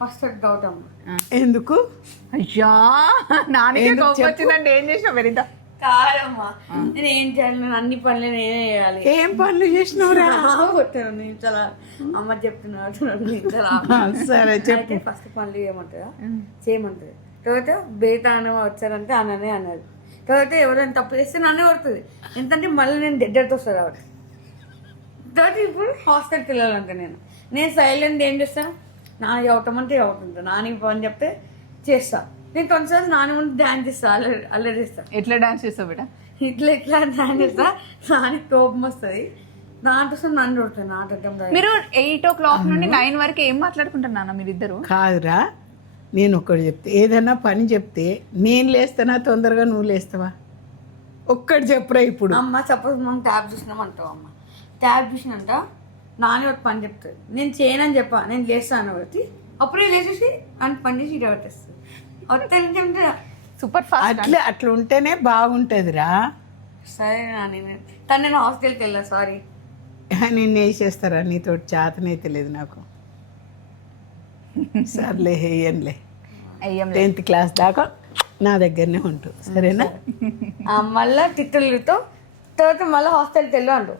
First doubt అమ్మ. ఎందుకు? అయ్యా నాన్నకే కోపం వచ్చిందంటే ఏం చేసినావు వెరిత? కాదమ్మా, నేను ఏం చేయాలి? నేను అన్ని పనులు నేనే చేయాలి. ఏం పనులు చేసినవురా? నేను చాలా అమ్మ చెప్తున్నా. సరే చెప్పు. ఫస్ట్ పనులు చేయమంటుందా? చేయమంటుంది. తర్వాత బయట అన్న వచ్చారంటే అన్ననే అన్నది. తర్వాత ఎవరైనా తప్పు చేస్తే నన్నే కొడుతుంది. ఎందుకంటే మళ్ళీ నేను దగ్గరతో వస్తాను కాబట్టి. తర్వాత ఇప్పుడు హాస్టల్కి వెళ్ళాలంటే నేను సైలెంట్ ఏం చేస్తాను? నాన్న చదవటమంటే చదువుతుంటా. నాని పని చెప్తే చేస్తా. నేను కొంచెం నాని ముందు డ్యాన్స్ చేస్తా, అల్లరి చేస్తా. ఎట్లా డాన్స్ చేస్తావు బిడ్డ? ఇట్లా డ్యాన్స్ చేస్తా. నాని కోపం వస్తుంది. దాంట్లో నన్ను కొడుతుంది. నాటకం మీరు 8 నుండి 9 వరకు ఏం మాట్లాడుకుంటారు నాన్న మీరిద్దరు? కాదురా, నేను ఒక్కటి చెప్తే, ఏదైనా పని చెప్తే నేను లేస్తానా తొందరగా నువ్వు లేస్తావా? ఒక్కటి చెప్పురా ఇప్పుడు. అమ్మ సపోజ్ మనం ట్యాబ్ చూసినామంటావు. అమ్మ ట్యాబ్ చూసినంట నాని ఒక పని చెప్తుంది. నేను చేయనని చెప్పా, నేను చేస్తాను కాబట్టి అప్పుడే లేచేసి అని పని చేసి ఇటు పెట్టేస్తుంది. వస్తే సూపర్ ఫాస్ట్. అట్లా ఉంటేనే బాగుంటుందిరా. సరే నాని, తను నేను హాస్టల్కి వెళ్ళా. సారీ. నేను వేసేస్తారా? నీతో చేతనైతే లేదు నాకు. సర్లే వేయంలే. 10th క్లాస్ దాకా నా దగ్గరనే ఉంటుంది. సరేనా? మళ్ళీ తిట్టులతో తర్వాత మళ్ళీ హాస్టల్కి వెళ్ళు అండు.